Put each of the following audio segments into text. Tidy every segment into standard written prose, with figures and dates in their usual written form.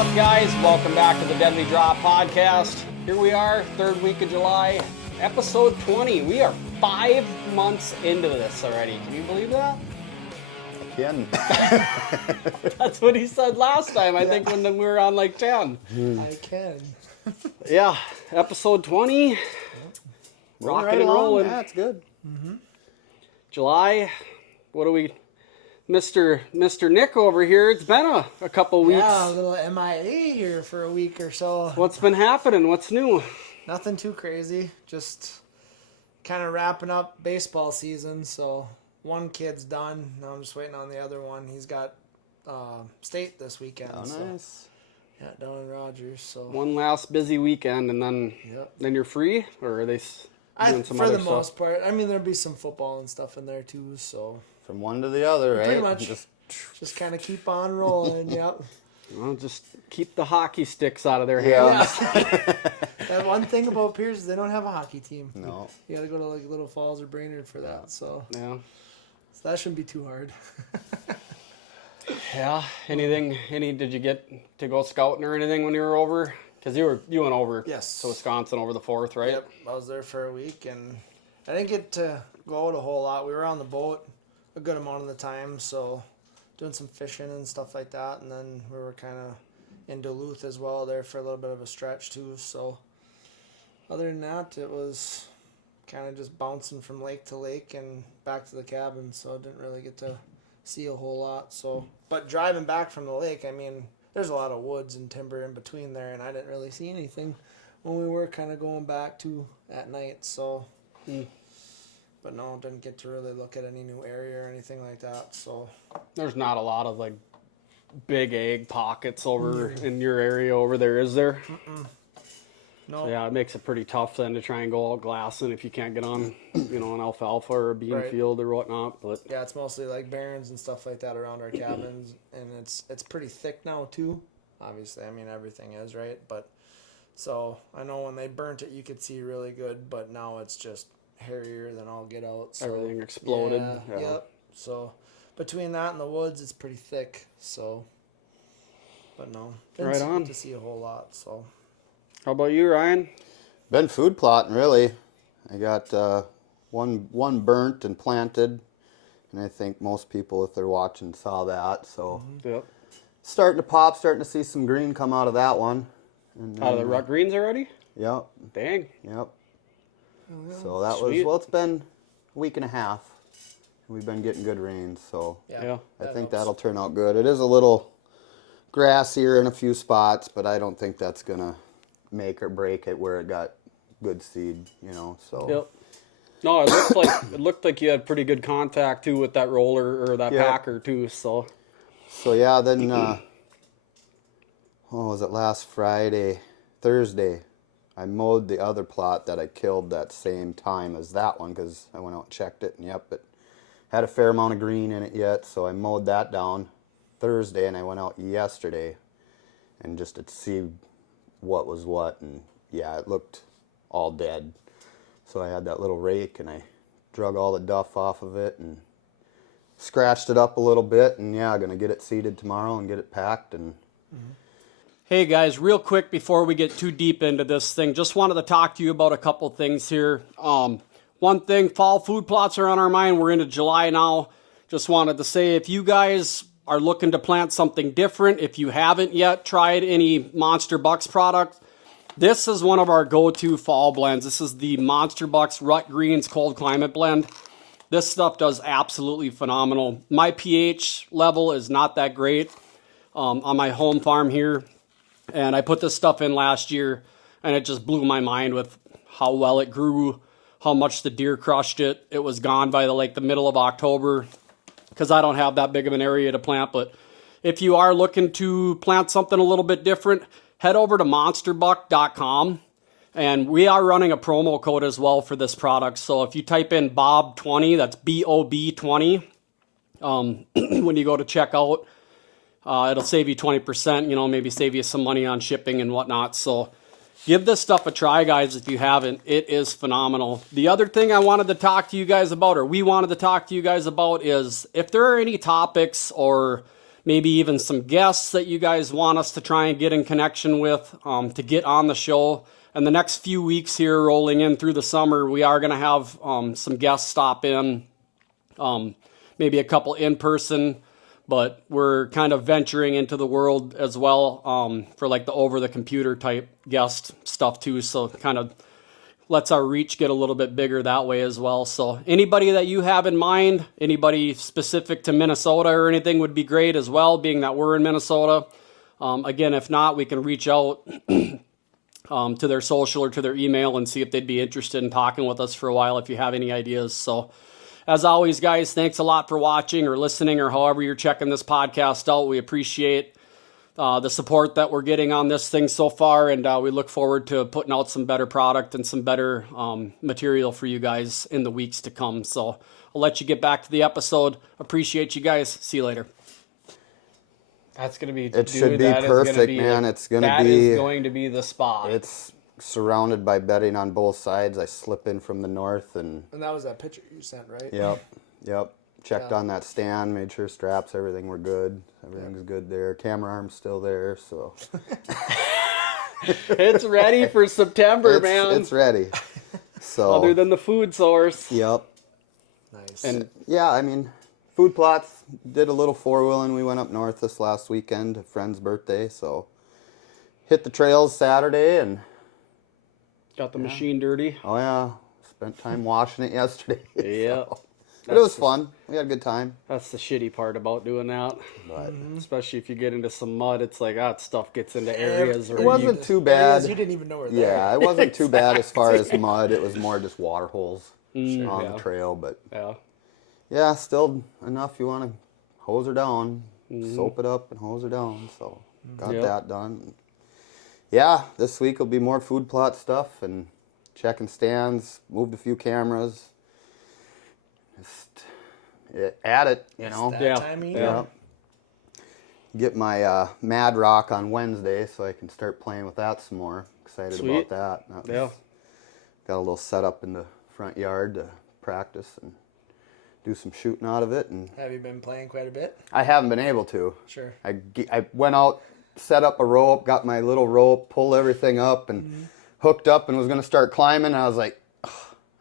up, guys? Welcome back to the Deadly Drop Podcast. Here we are, third week of July, episode 20. We are 5 months into this already. Can you believe that? Again. That's what he said last time, I think, when we were on like 10. I can. Yeah, episode 20. Rocking right and along. rolling. Yeah, it's good. July, what do we... Mr. Nick over here, it's been a couple weeks. Yeah, a little MIA here for a week or so. What's been happening? What's new? Nothing too crazy. Just kind of wrapping up baseball season. So one kid's done. Now I'm just waiting on the other one. He's got state this weekend. Oh, so, nice. yeah, down in Rogers. So One last busy weekend, and then Yep. then you're free, or are they doing some for other the stuff? most part. I mean, there'll be some football and stuff in there too. So From one to the other, right? pretty much Just kind of keep on rolling. Yep. Well, just keep the hockey sticks out of their hands. Yeah. That one thing about Pierce is they don't have a hockey team. no. You got to go to like Little Falls or Brainerd for that. So Yeah. that shouldn't be too hard. Yeah. Did you get to go scouting or anything when you were over? Because you went over Yes. to Wisconsin over the 4th, right? Yep, I was there for a week, and I didn't get to go out a whole lot. We were on the boat a good amount of the time, so doing some fishing and stuff like that, and then we were kind of in Duluth as well there for a little bit of a stretch too. So other than that, it was kind of just bouncing from lake to lake and back to the cabin, so I didn't really get to see a whole lot. So, but driving back from the lake, I mean, there's a lot of woods and timber in between there, and I didn't really see anything when we were kind of going back to at night. So, but no, didn't get to really look at any new area or anything like that. So, There's not a lot of like big egg pockets over in your area over there, is there? no, Yeah, it makes it pretty tough then to try and go out glassing if you can't get on, an alfalfa or a bean Right. field or whatnot. But yeah, it's mostly like barrens and stuff like that around our cabins, and it's pretty thick now too. Obviously, I mean everything is right, but so I know when they burnt it, you could see really good, but now it's just hairier than all get out. So everything exploded. Yeah. Yep. So between that and the woods, it's pretty thick. So, but no, didn't Right on. get to see a whole lot. So How about you, Ryan? Been food plotting, really. I got one burnt and planted, and I think most people, if they're watching, saw that. So Yep. starting to see some green come out of that one. And Out of the rut greens already? Yep, Dang. yep. So that Sweet. it's been a week and a half. We've been getting good rains, so Yeah. I that think helps. that'll turn out good. It is a little grassier in a few spots, but I don't think that's gonna make or break it where it got good seed, so. Yep. No, it looked like you had pretty good contact too with that roller or that Yeah. packer too. So So yeah, then what was it, Thursday, I mowed the other plot that I killed that same time as that one because I went out and checked it, and yep, it had a fair amount of green in it yet, so I mowed that down Thursday, and I went out yesterday and just to see what was what, and yeah, it looked all dead. So I had that little rake and I drug all the duff off of it and scratched it up a little bit, and yeah, gonna get it seeded tomorrow and get it packed. And hey guys, real quick before we get too deep into this thing, just wanted to talk to you about a couple things here. One thing, fall food plots are on our mind. We're into July now. Just wanted to say, if you guys are looking to plant something different, if you haven't yet tried any Monster Bucks product, this is one of our go-to fall blends. This is the Monster Bucks Rut Greens Cold Climate Blend. This stuff does absolutely phenomenal. My pH level is not that great on my home farm here, and I put this stuff in last year, and it just blew my mind with how well it grew, how much the deer crushed it. It was gone by the middle of October because I don't have that big of an area to plant. But if you are looking to plant something a little bit different, head over to monsterbuck.com. And we are running a promo code as well for this product. So if you type in BOB20, that's BOB20, when you go to checkout, it'll save you 20%, maybe save you some money on shipping and whatnot. So give this stuff a try, guys, if you haven't. It is phenomenal. The other thing I wanted to talk to you guys about, or we wanted to talk to you guys about, is if there are any topics or maybe even some guests that you guys want us to try and get in connection with to get on the show. And the next few weeks here rolling in through the summer, we are going to have some guests stop in, maybe a couple in person, but we're kind of venturing into the world as well for like the over the computer type guest stuff too. So kind of lets our reach get a little bit bigger that way as well. So anybody that you have in mind, anybody specific to Minnesota or anything would be great as well, being that we're in Minnesota. Again, if not, we can reach out to their social or to their email and see if they'd be interested in talking with us for a while if you have any ideas. So as always, guys, thanks a lot for watching or listening or however you're checking this podcast out. We appreciate the support that we're getting on this thing so far, and we look forward to putting out some better product and some better material for you guys in the weeks to come. So I'll let you get back to the episode. Appreciate you guys. See you later. That's going to be, It should be perfect, man. It's going to that be... is going to be the spot. It's surrounded by bedding on both sides. I slip in from the north and... And that was that picture you sent, right? Yep. Checked on that stand, made sure straps, everything were good. Everything's good there. Camera arm's still there, so... It's ready for September, man. It's ready. So... Other than the food source. Yep. Nice. And yeah, I mean, food plots, did a little four-wheeling. We went up north this last weekend, a friend's birthday, so hit the trails Saturday and... Got the machine dirty. Oh yeah, spent time washing it yesterday. Yeah. So. But it was fun. We had a good time. That's the shitty part about doing that. But especially if you get into some mud, it's like that stuff gets into areas where it wasn't too bad. You didn't even know where. Yeah, it wasn't too bad as far as mud. It was more just water holes on yeah. the trail. But yeah, still enough. You want to hose her down, soap it up, and hose her down. So got that done. Yeah, this week will be more food plot stuff and checking stands. Moved a few cameras. Just at it, you know. Yeah. Get my Mad Rock on Wednesday so I can start playing with that some more. Excited about that. Got a little setup in the front yard to practice and do some shooting out of it. And have you been playing quite a bit? I haven't been able to. Sure. I went out, set up a rope, got my little rope, pulled everything up, and hooked up and was going to start climbing. And I was like,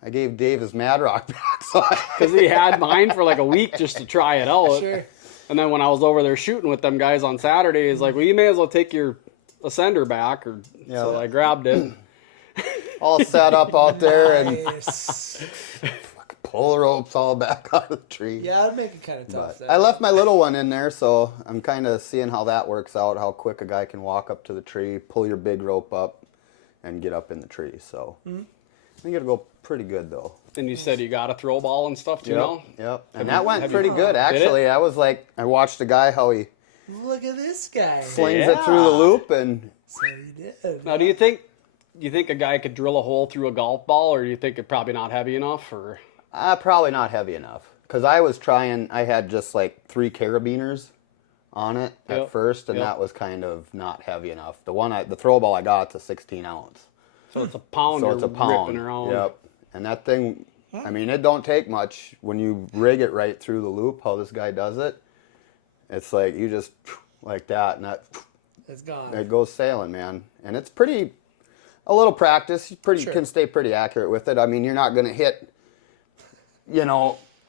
I gave Dave his Mad Rock back. Because he had mine for like a week just to try it out. Sure. And then when I was over there shooting with them guys on Saturday, he's like, well, you may as well take your Ascender back. So I grabbed it. All set up out there and Nice. pull the ropes all back out of the tree. Yeah, it'd make it kind of tough. I left my little one in there, so I'm kind of seeing how that works out, how quick a guy can walk up to the tree, pull your big rope up, and get up in the tree. So I think it'll go pretty good, though. And you said you got a throw ball and stuff, too, now? Yep. And that went pretty good, actually. I was like, I watched a guy how he Look at this guy. slings it through the loop, and So he did. Now, do you think a guy could drill a hole through a golf ball, or do you think it's probably not heavy enough? Or probably not heavy enough. Because I was trying, I had just like 3 carabiners on it at first, and that was kind of not heavy enough. The throw ball I got, it's a 16 ounce. So it's a pound ripping around. Yep. And that thing, I mean, it don't take much when you rig it right through the loop, how this guy does it. It's like, you just, like that, and that, It's gone. it goes sailing, man. And it's a little practice, you can stay pretty accurate with it. I mean, you're not going to hit,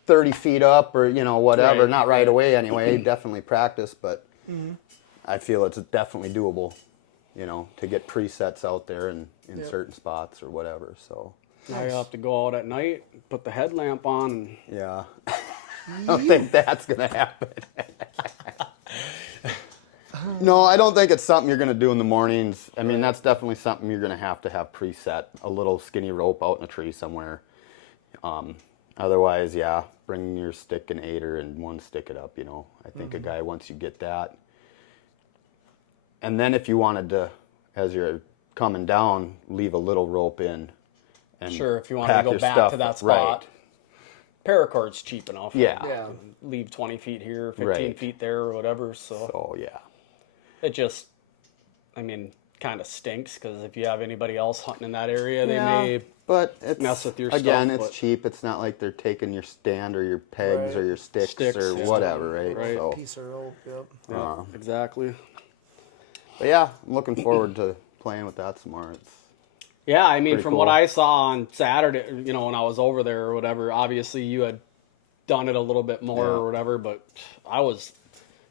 30 feet up or, whatever. Right. Not right away anyway, definitely practice, but I feel it's definitely doable, to get presets out there in certain spots or whatever, so. Now you have to go out at night, put the headlamp on. And Yeah. I don't think that's going to happen. No, I don't think it's something you're going to do in the mornings. I mean, that's definitely something you're going to have preset. A little skinny rope out in a tree somewhere. Otherwise, bring your stick and aider and one stick it up, I think a guy, once you get that. And then if you wanted to, as you're coming down, leave a little rope in. And sure, if you want to go back to that spot. Right. Paracord's cheap enough. Yeah. Leave 20 feet here, 15 feet there, or whatever. So yeah. it just, I mean, kind of stinks because if you have anybody else hunting in that area, they Yeah, may but it's, mess with your again, stuff, it's but- cheap. It's not like they're taking your stand or your pegs Right. or your sticks or yeah. whatever, right? Right. So, Piece of rope. Yep. Yeah, exactly. but yeah, I'm looking forward to playing with that some more. It's Yeah, I mean, Pretty from cool. what I saw on Saturday, you know, when I was over there or whatever, obviously you had done it a little bit more Yeah. or whatever, but I was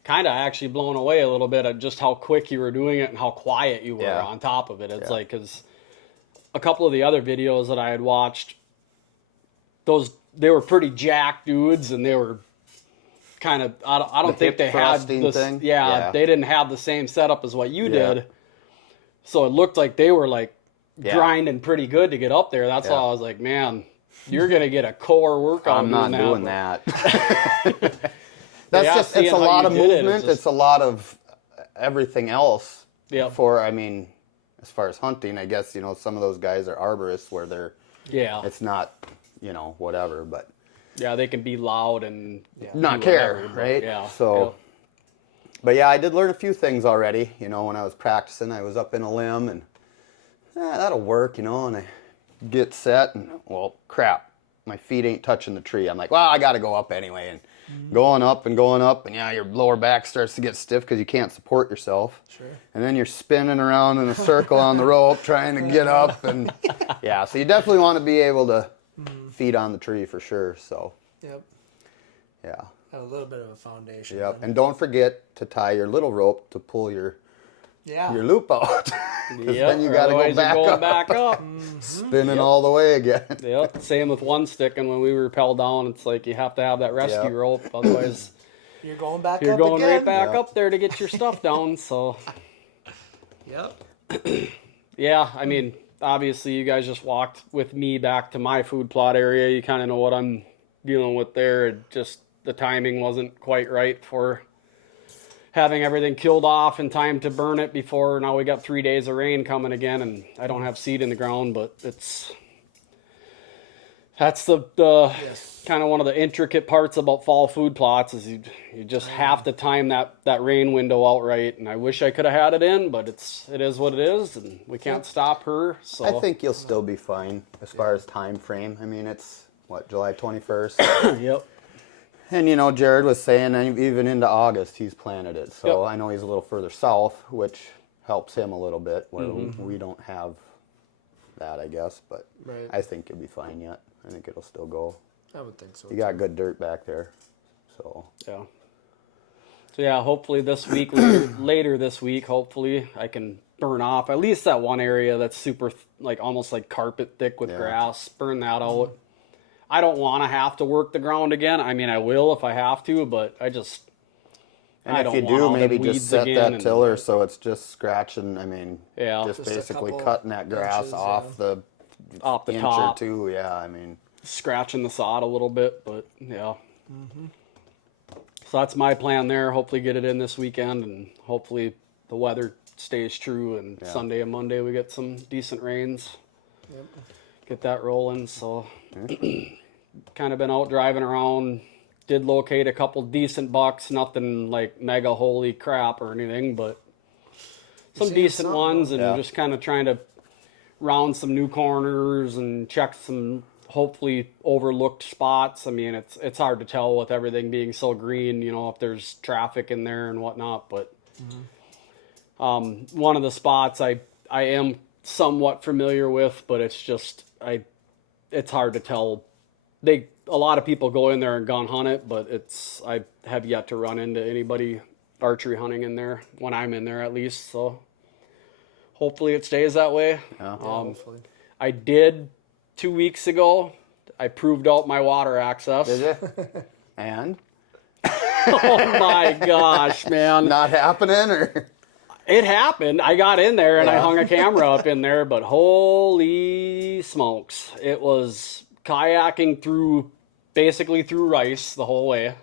kind of actually blown away a little bit at just how quick you were doing it and how quiet you were Yeah. on top of it. It's Yeah. like, because a couple of the other videos that I had watched, they were pretty jacked dudes and they were kind of, I don't The think hip they had thrusting this, thing? yeah, Yeah. they didn't have the same setup as what you Yeah. did. So it looked like they were like Yeah. grinding pretty good to get up there. That's Yeah. why I was like, man, you're going to get a core workout. I'm not doing but- that. That's Yeah, just, seeing it's a how lot you of did it, movement. it's It's a lot of everything else. Yep. For, I mean, as far as hunting, I guess, you know, some of those guys are arborists where they're, Yeah. it's not, you know, whatever, but Yeah, they can be loud and not do care, whatever, but right? Yeah. So, but yeah, I did learn a few things already. You know, when I was practicing, I was up in a limb and that'll work, you know, and I get set and, well, crap, my feet ain't touching the tree. I'm like, well, I got to go up anyway. And going up, and yeah, your lower back starts to get stiff because you can't support yourself. Sure. And then you're spinning around in a circle on the rope trying to get up. And yeah, so you definitely want to be able to feet on the tree for sure. So, Yep. yeah. Have a little bit of a foundation. Yep. then. And don't forget to tie your little rope to pull your Yeah. loop out. 'Cause Yep, then you got to go otherwise back you're going up, back up. spinning all the way again. Yep. Same with one stick, and when we rappel down, it's like you have to have that rescue Yep. rope, otherwise You're going back you're up going again. right back Yep. up there to get your stuff down. So Yep. yeah, I mean, obviously you guys just walked with me back to my food plot area. You kind of know what I'm dealing with there. It just the timing wasn't quite right for having everything killed off in time to burn it before. Now we got 3 days of rain coming again, and I don't have seed in the ground, but that's the Yes. kind of one of the intricate parts about fall food plots is you just have to time that rain window out right. And I wish I could have had it in, but it is what it is, and we can't stop her. So I think you'll still be fine as far as time frame. I mean, it's what, July 21st, yep. and you know, Jared was saying even into August he's planted it. So Yep. I know he's a little further south, which helps him a little bit, where Mm-hmm. we don't have that, I guess. But Right. I think you'll be fine yet. I think it'll still go. I would think so. You got good dirt back there, so Yeah. So yeah, hopefully this week, later this week, hopefully I can burn off at least that one area that's super, like almost like carpet thick with Yeah. grass. Burn that out. I don't want to have to work the ground again. I mean, I will if I have to, but I just. And I if don't you want do, all them maybe weeds just set again that and- tiller so it's just scratching. I mean, Yeah. just Just a basically couple cutting that grass inches, off the Off the inch top. or two. Yeah, I mean, Scratching the sod a little bit, but yeah. So that's my plan there. Hopefully get it in this weekend, and hopefully the weather stays true. And Yeah. Sunday and Monday we get some decent rains. Yep. Get that rolling. So kind of been out driving around. Did locate a couple decent bucks. Nothing like mega holy crap or anything, but some seeing decent something, ones, and Yeah. just kind of trying to round some new corners and check some hopefully overlooked spots. I mean, it's hard to tell with everything being so green, you know, if there's traffic in there and whatnot. But one of the spots I am somewhat familiar with, but it's just it's hard to tell. A lot of people go in there and gun hunt it, but I have yet to run into anybody archery hunting in there when I'm in there at least. So hopefully it stays that way. Yeah. Hopefully. I did 2 weeks ago. I proved out my water access. did you? And Oh my gosh, man. not happening, or It happened. I got in there and I Yeah. hung a camera up in there, but holy smokes. It was kayaking basically through rice the whole way.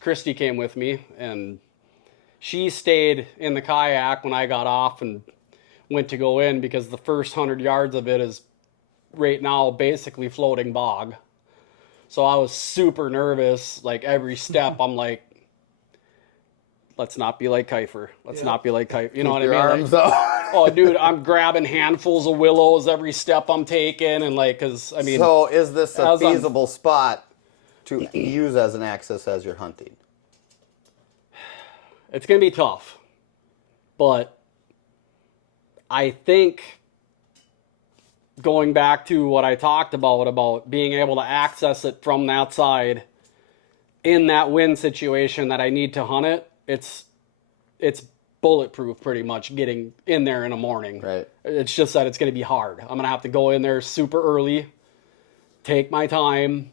Christy came with me, and she stayed in the kayak when I got off and went to go in, because the first 100 yards of it is right now basically floating bog. So I was super nervous. Like every step, I'm like, let's not be like Kiefer. Let's not be like Kiefer. You know what I Your mean? arms Like, out. oh, dude, I'm grabbing handfuls of willows every step I'm taking, and like, cause I mean, So is this a as I'm- feasible spot to use as an access as you're hunting? it's gonna be tough, but I think going back to what I talked about being able to access it from that side in that wind situation that I need to hunt it, it's bulletproof pretty much getting in there in the morning. Right. It's just that it's going to be hard. I'm going to have to go in there super early, take my time,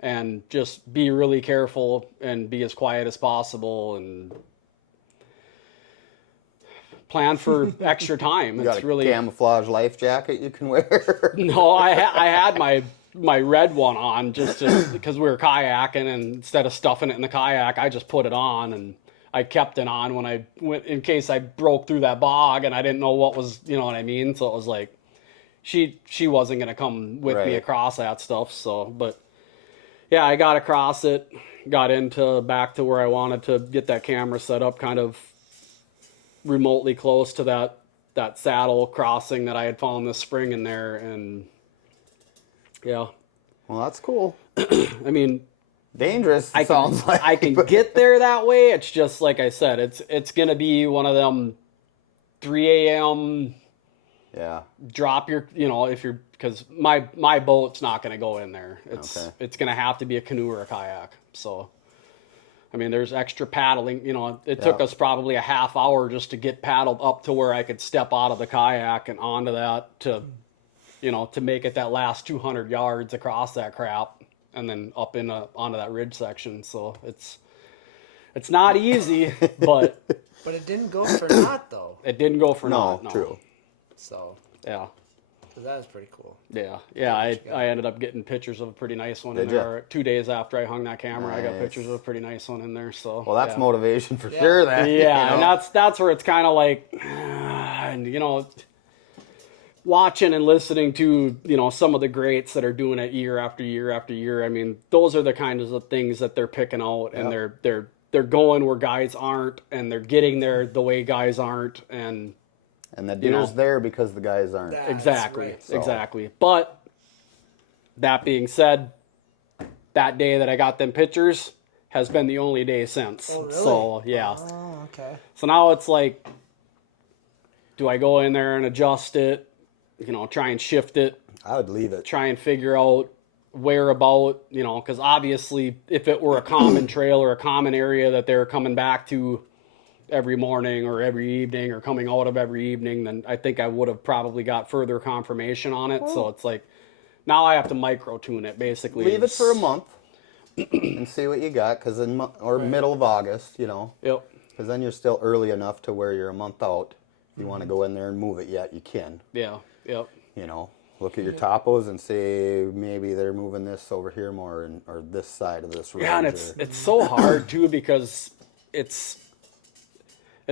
and just be really careful and be as quiet as possible and plan for extra time. You got It's a really camouflage life jacket you can wear? no. I had my red one on just because we were kayaking, and instead of stuffing it in the kayak, I just put it on, and I kept it on when I went in case I broke through that bog and I didn't know what was, you know what I mean? So it was like she wasn't gonna come with me Right. across that stuff. So, but yeah, I got across it, got back to where I wanted to get that camera set up, kind of remotely close to that saddle crossing that I had found this spring in there, and yeah, Well, that's cool. I mean, Dangerous, I can, sounds like. I can get there that way. It's just like I said, it's gonna be one of them 3 a.m. Yeah. drop your, you know, if you're, because my boat's not gonna go in there. It's gonna have to be a canoe or a kayak. So, I mean, there's extra paddling. You know, it took us probably a half hour just to get paddled up to where I could step out of the kayak and onto that to, you know, to make it that last 200 yards across that crap. And then up onto that ridge section. So it's not easy, but But it didn't go for naught though. it didn't go for No, naught. No, true. So Yeah, that was pretty cool. yeah. I ended up getting pictures of a pretty nice one in Did ya? there. 2 days after I hung that camera, I got Nice. pictures of a pretty nice one in there. So Well, that's yeah. motivation for sure. Then. Yeah, you know? and that's where it's kind of like, and you know, watching and listening to, you know, some of the greats that are doing it year after year after year. I mean, those are the kinds of things that they're picking out, and they're going where guys aren't, and they're getting there the way guys aren't, and the deer's know. there because the guys aren't. That's exactly, right. exactly. But that being said, that day that I got them pictures has been the only day since. Oh, really? So yeah. Oh, okay. So now it's like, do I go in there and adjust it? You know, try and shift it, I would leave it. try and figure out where about, you know, because obviously if it were a common trail or a common area that they're coming back to every morning or every evening or coming out of every evening, then I think I would have probably got further confirmation on it. So it's like, now I have to micro tune it basically. Leave it for a month and see what you got, because middle of August, you know, Yep. because then you're still early enough to where you're a month out. If you want to go in there and move it yet, you can. Yeah. Yep. You know, look at your topos and say maybe they're moving this over here more, or this side of this ridge. Yeah, and it's so hard too, because it's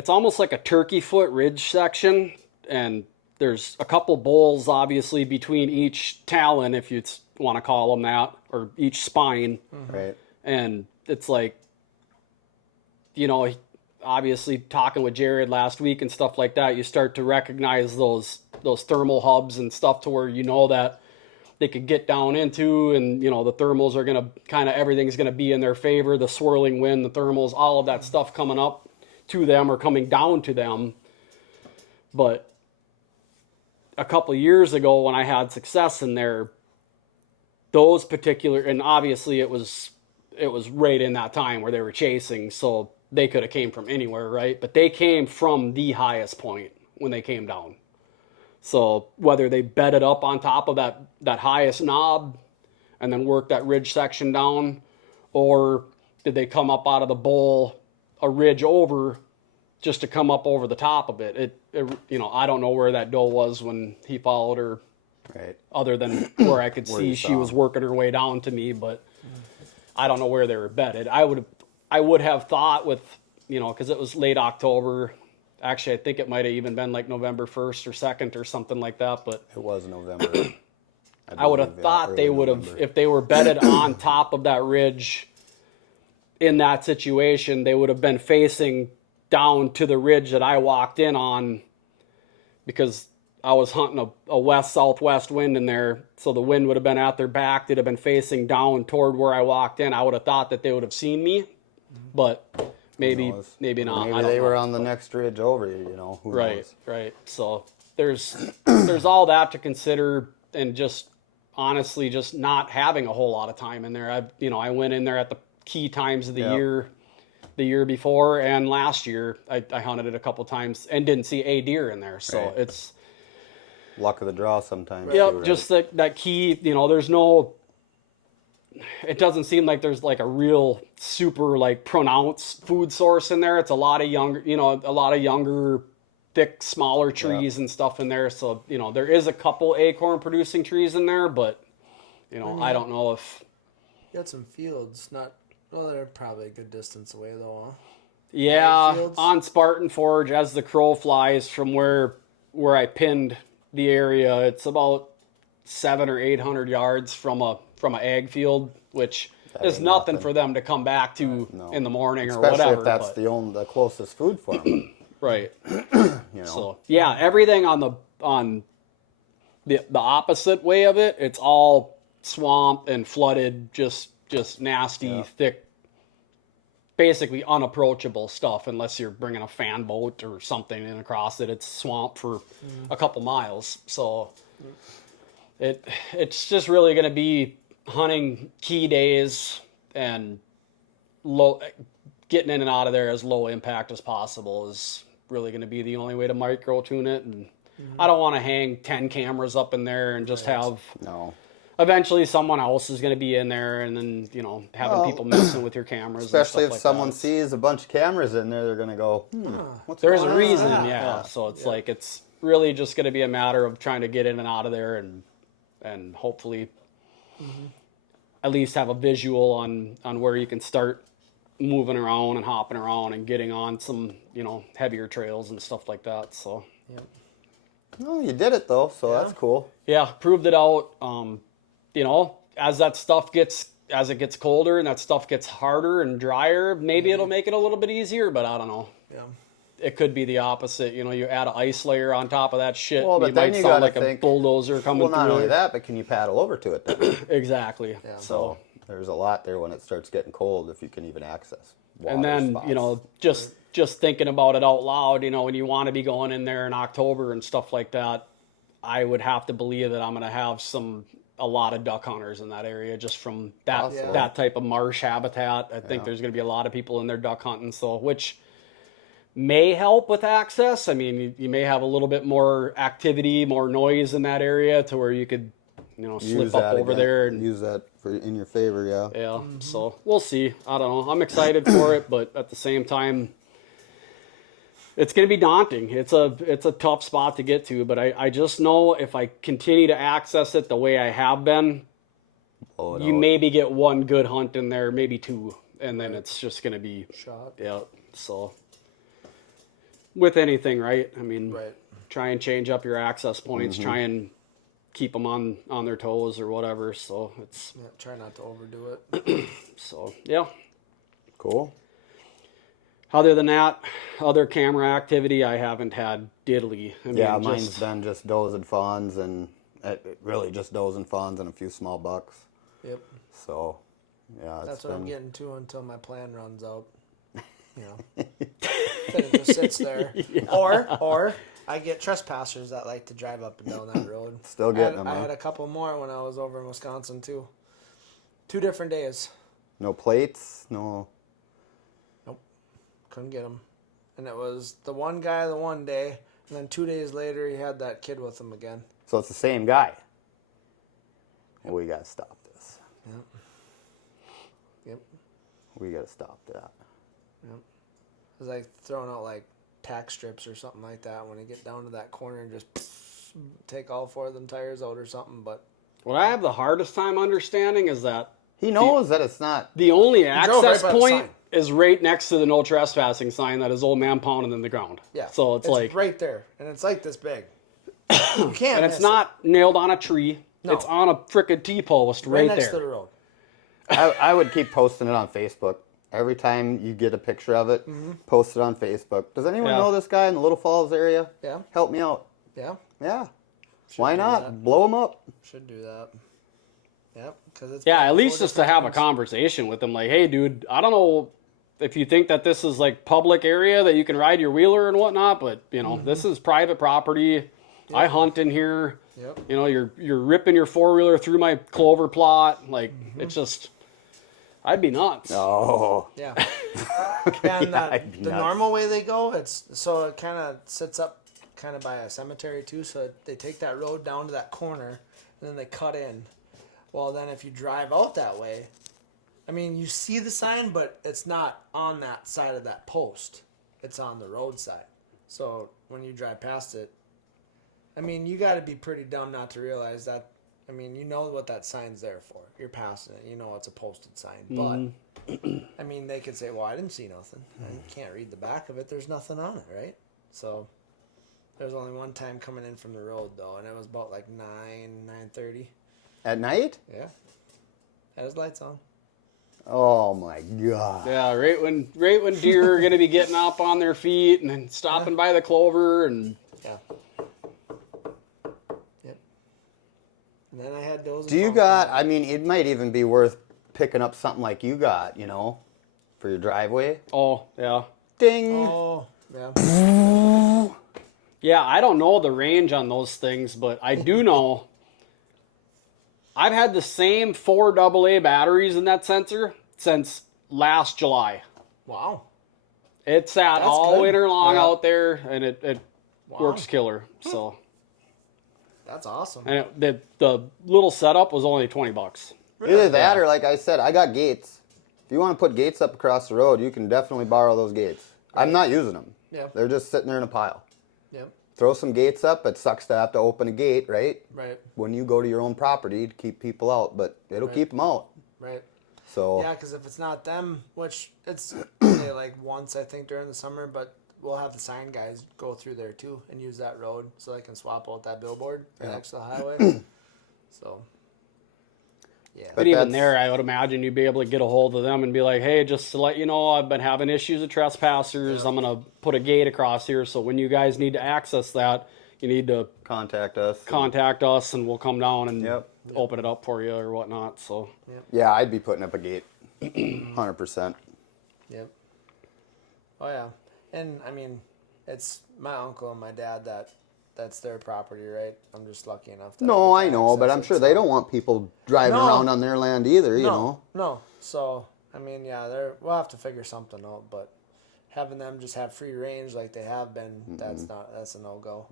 almost like a turkey foot ridge section, and there's a couple bowls obviously between each talon, if you want to call them that, or each spine. right. And it's like, you know, obviously talking with Jared last week and stuff like that, you start to recognize those thermal hubs and stuff to where you know that they could get down into, and you know the thermals are gonna everything's gonna be in their favor. The swirling wind, the thermals, all of that stuff coming up to them or coming down to them. But a couple of years ago when I had success in there, those particular, and obviously it was right in that time where they were chasing, so they could have came from anywhere, right? But they came from the highest point when they came down. So whether they bedded up on top of that highest knob and then worked that ridge section down, or did they come up out of the bowl a ridge over just to come up over the top of it? It you know, I don't know where that doe was when he followed her, Right. other than where I could Where see you she saw was them. working her way down to me, but I don't know where they were bedded. I would have thought with, you know, because it was late October. Actually, I think it might have even been like November 1st or 2nd or something like that. But It was November. I would have believe, thought early they would have, November. if they were bedded on top of that ridge in that situation, they would have been facing down to the ridge that I walked in on, because I was hunting a west-southwest wind in there, so the wind would have been at their back. They'd have been facing down toward where I walked in. I would have thought that they would have seen me, but maybe not. Maybe I don't they know. were on the next ridge over you, you know. Who knows? Right. So there's all that to consider, and just honestly just not having a whole lot of time in there. I went in there at the key times of the year before, and last year I hunted it a couple times and didn't see a deer in there. So it's luck of the draw sometimes. yep, too, right? just that key. There's no. It doesn't seem like there's like a real super like pronounced food source in there. It's a lot of younger, thick, smaller trees and stuff in there. So there is a couple acorn producing trees in there, but I don't know if You had some fields, they're probably a good distance away though, huh? yeah, Fields? on Spartan Forge as the crow flies from where I pinned the area, it's about 700 or 800 yards from a ag field, which is ain't nothing nothing. for them to come back to in the morning Especially or whatever. if that's but- the closest food for them. right. You know. So yeah, everything on the opposite way of it, it's all swamp and flooded, just nasty, thick, basically unapproachable stuff unless you're bringing a fan boat or something in across it. It's swamp for a couple miles. So it's just really going to be hunting key days and getting in and out of there as low impact as possible is really going to be the only way to micro tune it. And I don't want to hang 10 cameras up in there and just have eventually someone else is going to be in there, and then having people messing with your cameras. Especially and if stuff someone like that. sees a bunch of cameras in there, they're going to go, what's There's going a on? reason, yeah. So it's like it's really just going to be a matter of trying to get in and out of there, and hopefully at least have a visual on where you can start moving around and hopping around and getting on some heavier trails and stuff like that. So Oh, you did it though, so that's cool. yeah, proved it out. As it gets colder and that stuff gets harder and drier, maybe it'll make it a little bit easier, but I don't know. Yeah. It could be the opposite. You add an ice layer on top of that shit, Well, but you then might you sound gotta like think, a bulldozer coming Well, not through only it. that, but can you paddle over to it then? Exactly. Yeah. So there's a lot there when it starts getting cold if you can even access water And then, spots. just thinking about it out loud, when you want to be going in there in October and stuff like that, I would have to believe that I'm going to have a lot of duck hunters in that area just from that type of marsh habitat. I think there's going to be a lot of people in there duck hunting, so which may help with access. I mean, you may have a little bit more activity, more noise in that area to where you could, slip up over there and use that in your favor, yeah. yeah. So we'll see. I don't know. I'm excited for it, but at the same time, it's going to be daunting. It's a tough spot to get to, but I just know if I continue to access it the way I have been, you maybe get one good hunt in there, maybe two, and then it's just going to be Shot. Yeah. So with anything, right? I mean, try and change up your access points. Try and keep them on their toes or whatever. So it's Try not to overdo it. so yeah. Cool. Other than that, other camera activity, I haven't had diddly. I mean, Mine's been just does and fawns, and really just does and fawns and a few small bucks. Yep. So, yeah, That's what I'm getting to until my plan runs out. Then it just sits there. Or I get trespassers that like to drive up and down that road. Still getting them, I huh? had a couple more when I was over in Wisconsin too. 2 different days. No plates, no. Couldn't get him. And it was the one guy the one day, and then 2 days later he had that kid with him again. So it's the same guy. Well, we gotta stop this. Yep. We gotta stop that. It was like throwing out like tack strips or something like that when you get down to that corner and just take all 4 of them tires out or something. But what I have the hardest time understanding is that He knows that it's not. the only drove access right by the point sign. is right next to the no trespassing sign that his old man pounded in the ground. yeah. So it's like, right there. And it's like this big. You can't and miss it's not nailed on a tree. No. It's on a frickin' T-post it. Right right next there. to the road. I would keep posting it on Facebook. every time you get a picture of it, post it on Facebook. Does anyone Yeah. know this guy in the Little Falls area? Yeah. Help me out. Yeah. Yeah. Should Why do not? that. Blow him up. Should do that. Yep. Because it's Yeah, been at least before just to have a different conversation with them. Like, hey, dude, I don't know if you think that this is like public area that you can ride your wheeler and whatnot, but you know, this is private property. I hunt in here. Yep. You know, you're ripping your 4-wheeler through my clover plot. Like, it's just, I'd be nuts. Oh. Yeah. And I'd be the nuts. normal way they go, it's so it kind of sits up kind of by a cemetery too. So they take that road down to that corner and then they cut in. Well, then if you drive out that way, I mean, you see the sign, but it's not on that side of that post. It's on the roadside. So when you drive past it, I mean, you got to be pretty dumb not to realize that. I mean, you know what that sign's there for. You're passing it. You know it's a posted sign. But, I mean, they could say, well, I didn't see nothing. I can't read the back of it. There's nothing on it, right? So, there's only one time coming in from the road, though, and it was about like 9:30. At night? Yeah. Had his lights on. Oh my God. Yeah, right when deer are gonna be getting up on their feet and then stopping by the clover and Yeah. Yep. And then I had those. Do you got, I mean, it might even be worth picking up something like you got, you know, for your driveway. oh yeah. Ding. Oh, yeah. Yeah, I don't know the range on those things, but I do know I've had the same 4 AA batteries in that sensor since last July. Wow. It sat That's all good. winter long Yeah. out there, and it Wow. works killer. So, That's awesome. and the little setup was only $20. Either that or, like I said, I got gates. If you want to put gates up across the road, you can definitely borrow those gates. I'm not using them. Yeah. They're just sitting there in a pile. Yep. Throw some gates up. It sucks to have to open a gate, right? Right. When you go to your own property to keep people out, but it'll Right. keep them out. Right. So Yeah, because if it's not them, which it's only like once I think during the summer, but we'll have the sign guys go through there too and use that road so they can swap out that billboard right next to the highway. So, yeah. But even that's- there, I would imagine you'd be able to get a hold of them and be like, hey, just to let you know, I've been having issues with trespassers. Yeah. I'm going to put a gate across here. So when you guys need to access that, you need to contact us. contact us and we'll come down and Yep. open it up for you or whatnot. So, Yeah, I'd be putting up a gate. 100%. Yep. Oh yeah, and I mean, it's my uncle and my dad that's their property, right? I'm just lucky enough. That No, get I to know, but access I'm it, sure so- they don't want people driving No. around on their land either, you know. No. So I mean, yeah, we'll have to figure something out. But having them just have free range like they have been, that's a no go.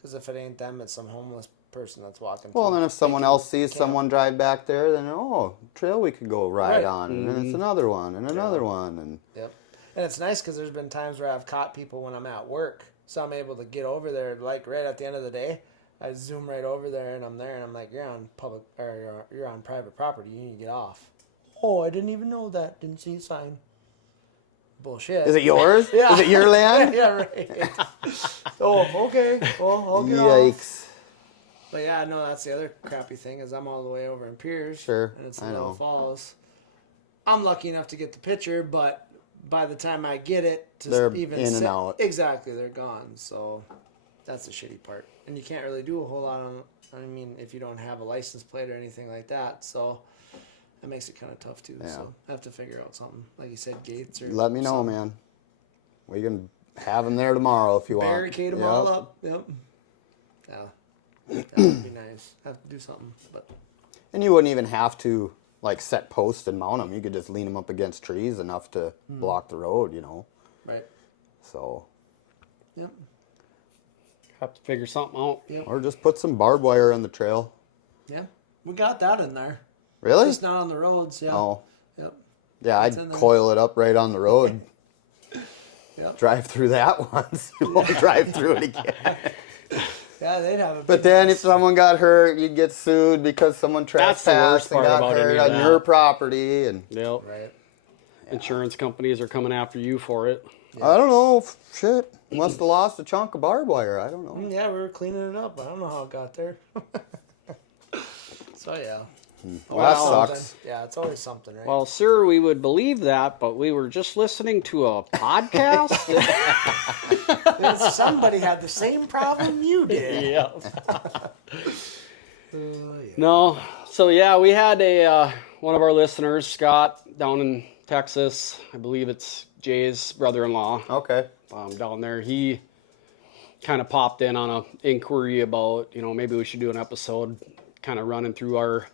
Because if it ain't them, it's some homeless person that's walking. Well, through then if someone thinking else sees camp. someone drive back there, then, oh, trail we could go ride Right. on. And then it's another one and another one. And Yep. And it's nice because there's been times where I've caught people when I'm at work, so I'm able to get over there like right at the end of the day. I zoom right over there and I'm there and I'm like, you're on public or you're on private property. You need to get off. Oh, I didn't even know that. Didn't see a sign. Bullshit. is it yours? Yeah. Is it your land? Yeah, right. Oh, okay. Well, I'll get off. Yikes. But yeah, no, that's the other crappy thing is I'm all the way over in Piers. Sure, And it's I in Little know. Falls. I'm lucky enough to get the picture, but by the time I get it, to They're even in and sit- out. Exactly, they're gone. So that's the shitty part. And you can't really do a whole lot on. I mean, if you don't have a license plate or anything like that, so that makes it kind of tough too. Yeah. So I have to figure out something, like you said, gates or. Let me know, something. man. We can have them there tomorrow if you want. Barricade them Yep. all up. Yep. Yeah. That would be nice. Have to do something, but. And you wouldn't even have to like set posts and mount them. You could just lean them up against trees enough to block the road, you know. Right. So, Yep. have to figure something out. Yep. or just put some barbed wire on the trail. Yeah. We got that in there. Really? Just not on the roads. Yeah. Oh, Yep. yeah. It's I'd in there. coil it up right on the road. Yep. Drive through that once. You won't drive through it again. Yeah, they'd have a. But big then mess. if someone got hurt, you'd get sued because someone That's the worst trespassed and part got about any hurt of on that. your property. And Yep. Right. Insurance companies are coming after you for it. I don't know. Shit. Must have lost a chunk of barbed wire. I don't know. Yeah, we were cleaning it up. I don't know how it got there. So yeah. Well, that Something. sucks. Yeah, it's always something, right? Well, sir, we would believe that, but we were just listening to a podcast. Somebody had the same problem you did. Yeah. No. So yeah, we had one of our listeners, Scott, down in Texas. I believe it's Jay's brother-in-law. Okay. Down there. He kind of popped in on an inquiry about, maybe we should do an episode kind of running through our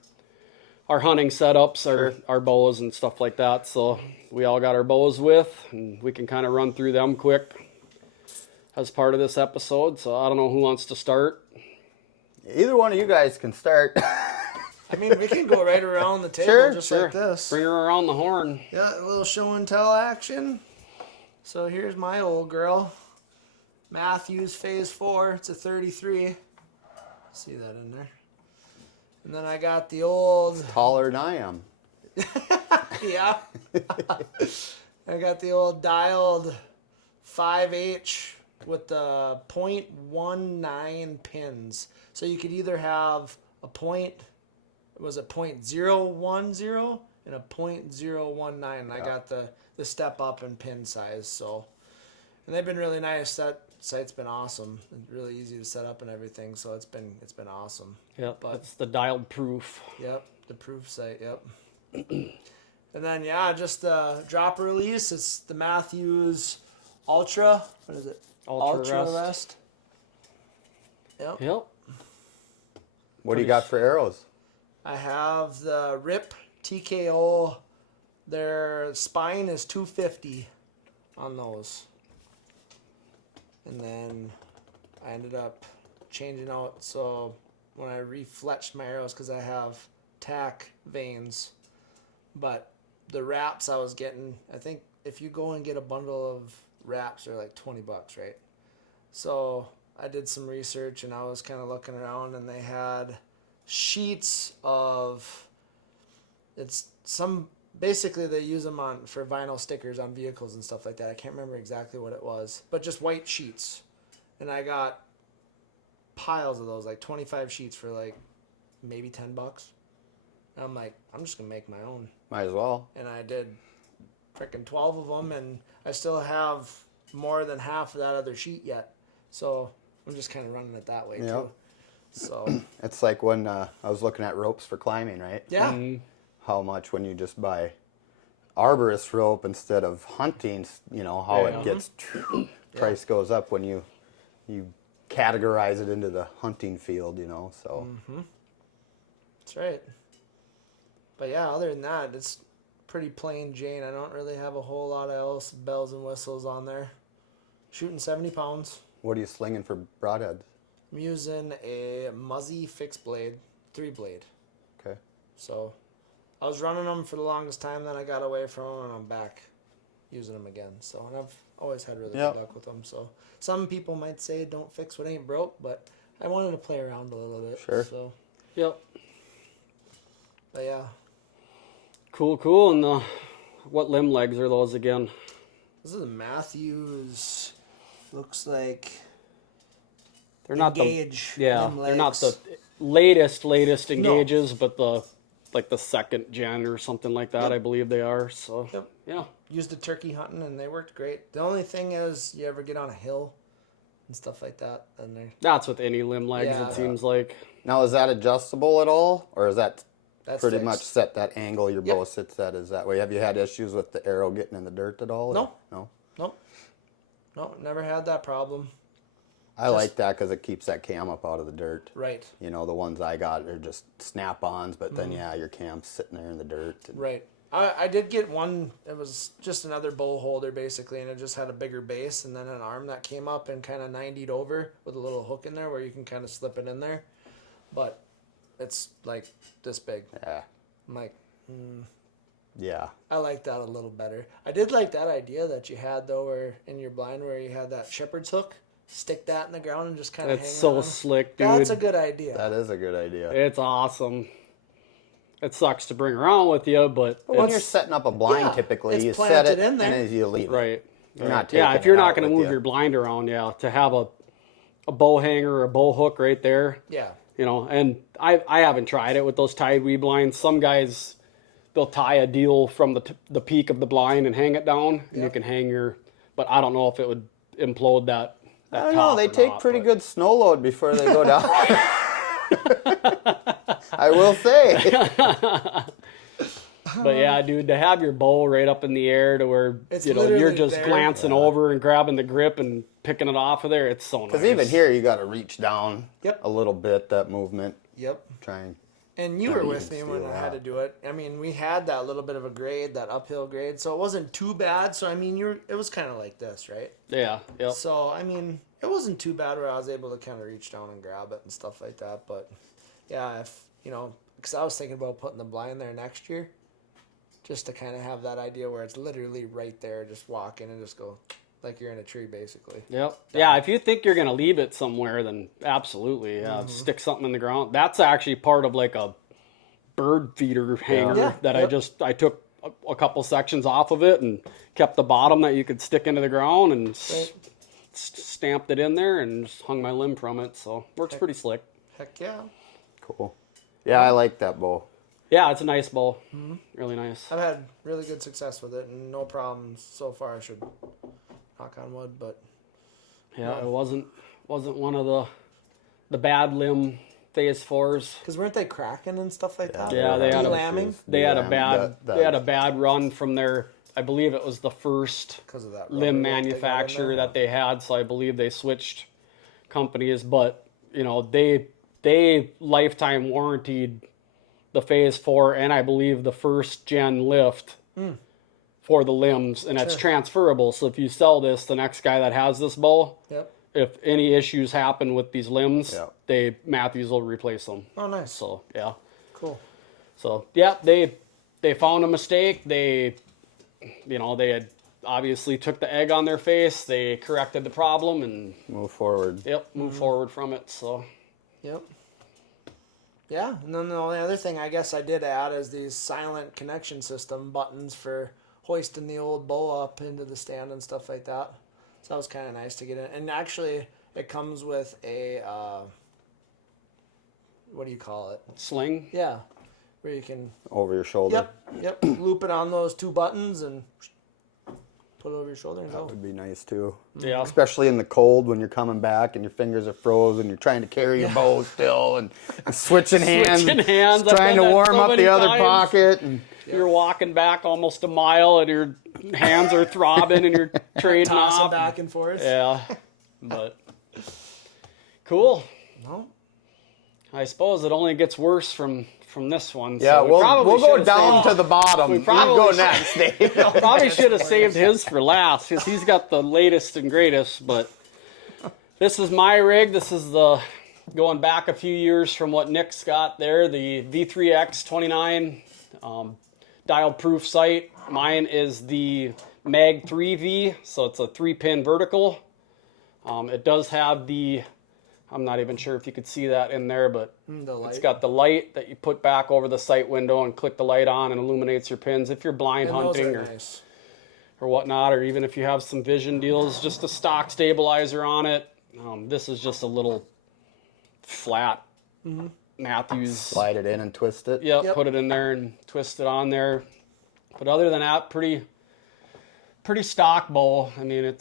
hunting setups, our bows and stuff like that. So we all got our bows with, and we can kind of run through them quick as part of this episode. So I don't know who wants to start. Either one of you guys can start. I mean, we can go right around the table Sure. like this. Bring her around the horn. Yeah, a little show and tell action. So here's my old girl. Matthews Phase 4. It's a 33. See that in there. And then I got the old... Taller than I am. Yeah. I got the old dialed 5H with the .19 pins. So you could either have a .010 and a .019. I got the step up in pin size. So, and they've been really nice. That site's been awesome. It's really easy to set up and everything. So it's been awesome. Yep, But that's the dialed proof. yep, the proof site. Yep. And then just the drop release. It's the Matthews Ultra. What is it? Ultra Rest. Rest. Yep. Yep. What do you got for arrows? I have the RIP TKO. Their spine is 250 on those. And then I ended up changing out. So when I refletched my arrows, because I have tack vanes, but the wraps I was getting, I think if you go and get a bundle of wraps, they're like $20, right? So I did some research and I was kind of looking around, and they had sheets of, basically they use them for vinyl stickers on vehicles and stuff like that. I can't remember exactly what it was, but just white sheets. And I got piles of those, like 25 sheets for like maybe $10. And I'm like, I'm just gonna make my own. Might as well. And I did freaking 12 of them, and I still have more than half of that other sheet yet. So I'm just kind of running it that way too. So It's like when I was looking at ropes for climbing, right? yeah. Mm-hmm. How much when you just buy arborist rope instead of hunting, how Yeah. it gets, price goes up when you categorize it into the hunting field, so. That's right. But yeah, other than that, it's pretty plain Jane. I don't really have a whole lot else bells and whistles on there. Shooting 70 pounds. What are you slinging for broadheads? I'm using a Muzzy fixed blade, 3-blade. Okay. So I was running them for the longest time, then I got away from them, and I'm back using them again. So, and I've always had really good luck with them. So some people might say don't fix what ain't broke, but I wanted to play around a little bit. Sure. So, Yep. but yeah. Cool. And what limb legs are those again? This is a Matthews. Looks like They're not Engage the limb they're not legs. the latest engages, but the second gen or something like that. Yep. I believe they are. So Yep. yeah. Used a turkey hunting and they worked great. The only thing is, you ever get on a hill and stuff like that, then they're That's with any limb legs. Yeah. It seems like. Now, is that adjustable at all? Or is that that's pretty fixed. much set that angle your Yep. bow sits at is that way? Have you had issues with the arrow getting in the dirt at all? No. No? No, never had that problem. I like that because it keeps that cam up out of the dirt. Right. The ones I got are just snap-ons, but then, your cam's sitting there in the dirt. Right. I did get one. It was just another bow holder basically, and it just had a bigger base and then an arm that came up and kind of 90'd over with a little hook in there where you can kind of slip it in there. But it's like this big. Yeah. I'm like, Yeah. I like that a little better. I did like that idea that you had though, where in your blind where you had that shepherd's hook. Stick that in the ground and just kind of hang It's so on. slick, dude. That's a good idea. That is a good idea. It's awesome. It sucks to bring around with you, but When it's you're setting up a blind, Yeah, typically, it's you set planted it in there. and then you leave it. right. You're not Yeah, taking if you're it not out going to with move you. your blind around, to have a bow hanger or a bow hook right there, Yeah. You know, and I haven't tried it with those tied weed blinds. Some guys, they'll tie a deal from the peak of the blind and hang it down, and you can hang your. But I don't know if it would implode that. I don't know. They take pretty good snow load before they go down. I will say. But yeah, dude, to have your bow right up in the air to where you're just there. glancing over and grabbing the grip and picking it off of there, it's so nice. Because even here, you got to reach down Yep. a little bit, that movement. Yep. Try And you were with me steal when I had to do it. I mean, we had that little bit of a grade, that uphill grade, so it wasn't too bad. So I mean, it was kind of like this, right? Yeah, yep. So I mean, it wasn't too bad where I was able to kind of reach down and grab it and stuff like that. But yeah, if because I was thinking about putting the blind there next year, just to kind of have that idea where it's literally right there, just walk in and just go like you're in a tree, basically. Yep. Yeah, if you think you're going to leave it somewhere, then absolutely, stick something in the ground. That's actually part of like a bird feeder hanger that I took a couple sections off of it and kept the bottom that you could stick into the ground and stamped it in there and just hung my limb from it. So works pretty slick. Heck yeah. Cool. Yeah, I like that bow. Yeah, it's a nice bow. Really nice. I've had really good success with it and no problems so far. I should knock on wood, but yeah, it wasn't one of the bad limb phase 4s. because weren't they cracking and stuff like that? Yeah, they had lambing. a bad run from their. I believe it was the first Because of that limb rubber manufacturer that that they had, so I believe they switched companies. But they lifetime warranted the phase 4 and I believe the first gen lift for the limbs, and it's transferable. So if you sell this, the next guy that has this bow, if any issues happen with these limbs, Matthews will replace them. Oh, nice. So yeah, Cool. so yeah, they found a mistake. They had obviously took the egg on their face. They corrected the problem and Move forward. move forward from it. So Yep. Yeah, and then the only other thing I guess I did add is these silent connection system buttons for hoisting the old bow up into the stand and stuff like that. So that was kind of nice to get in. And actually, it comes with a, what do you call it? sling. Yeah, where you can, Over your shoulder. yep, loop it on those two buttons and put it over your shoulder and That go. would be nice too. Yeah. Especially in the cold when you're coming back and your fingers are frozen, you're trying to carry your bow still and switching hands. Switching hands. I've Trying done to that warm so up many the other times. pocket. And You're walking back almost a mile and your hands are throbbing and you're trading Toss it off. back and forth. Yeah, but cool. No? I suppose it only gets worse from this one. yeah, so we'll go down to the bottom. We We probably go should- next, Dave. Probably should have saved his for last because he's got the latest and greatest. But this is my rig. This is the going back a few years from what Nick's got there. The V3X29 dialed proof sight. Mine is the Mag 3V, so it's a 3-pin vertical. It does have the. I'm not even sure if you could see that in there, but The light. it's got the light that you put back over the sight window and click the light on and illuminates your pins if you're blind And those hunting are or nice. or whatnot, or even if you have some vision deals, just a stock stabilizer on it. This is just a little flat Matthews. Slide it in and twist it. Yep, Yep. put it in there and twist it on there. But other than that, pretty stock bow. I mean,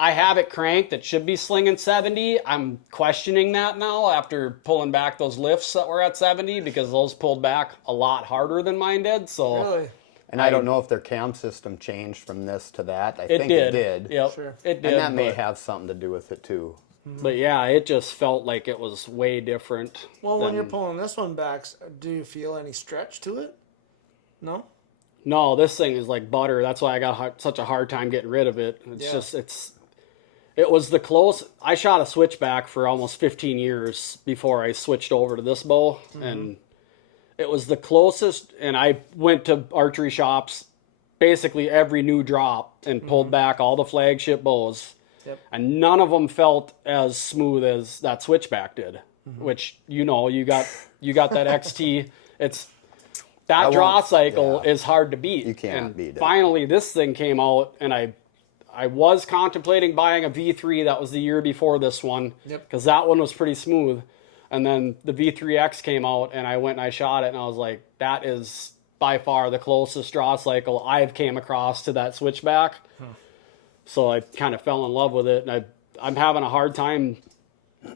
I have it cranked. It should be slinging 70. I'm questioning that now after pulling back those lifts that were at 70 because those pulled back a lot harder than mine did. So Really? And I don't know if their cam system changed from this to that. I think did. it did. Yep, Sure. it did. And that may but- have something to do with it too. But yeah, it just felt like it was way different. Well, when than- you're pulling this one back, do you feel any stretch to it? No? No, this thing is like butter. That's why I got such a hard time getting rid of it. It was the close. I shot a switchback for almost 15 years before I switched over to this bow, and it was the closest. And I went to archery shops, basically every new drop, and pulled back all the flagship bows. Yep. And none of them felt as smooth as that switchback did, which you got that XT. It's that draw cycle is hard to beat. You can't and beat it. Finally, this thing came out, and I was contemplating buying a V3. That was the year before this one, Yep. because that one was pretty smooth. And then the V3X came out, and I went and I shot it, and I was like, that is by far the closest draw cycle I've came across to that switchback. So I kind of fell in love with it, and I'm having a hard time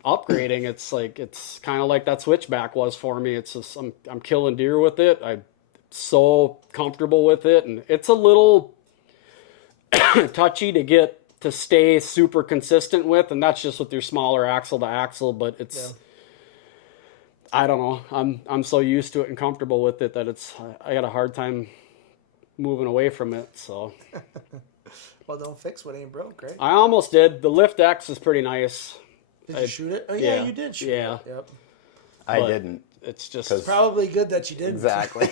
upgrading. It's kind of like that switchback was for me. It's just I'm killing deer with it. I'm so comfortable with it, and it's a little touchy to stay super consistent with, and that's just with your smaller axle to axle. But it's I don't know. I'm so used to it and comfortable with it that I got a hard time moving away from it. So. Well, don't fix what ain't broke, right? I almost did. The Lift X is pretty nice. Did you shoot it? Oh yeah, you did shoot it. Yep. I didn't. It's just It's probably good that you didn't. Exactly.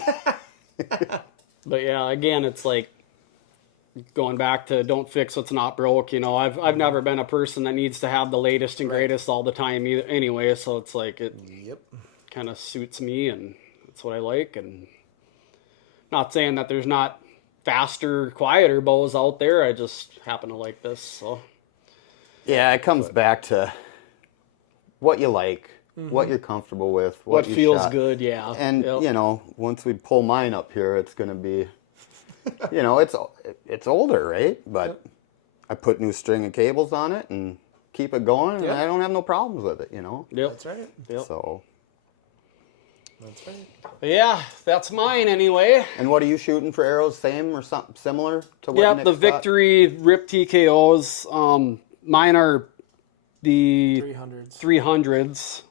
But yeah, again, it's like going back to don't fix what's not broke. You know, I've never been a person that needs to have the latest and greatest all the time either, anyway. So it's like it kind of suits me, and it's what I like. And not saying that there's not faster, quieter bows out there. I just happen to like this. So yeah, it comes back to what you like, what you're comfortable with, what you feels shot. good. Yeah, And you know, once we pull mine up here, it's going to be, you know, it's older, right? But I put new string of cables on it and keep it going, and I don't have no problems with it. You know. Yep. That's right. Yep. So. That's right. But yeah, that's mine anyway. And what are you shooting for arrows? Same or something similar to what? Yep, the Victory Rip TKOs. Mine are the 300s,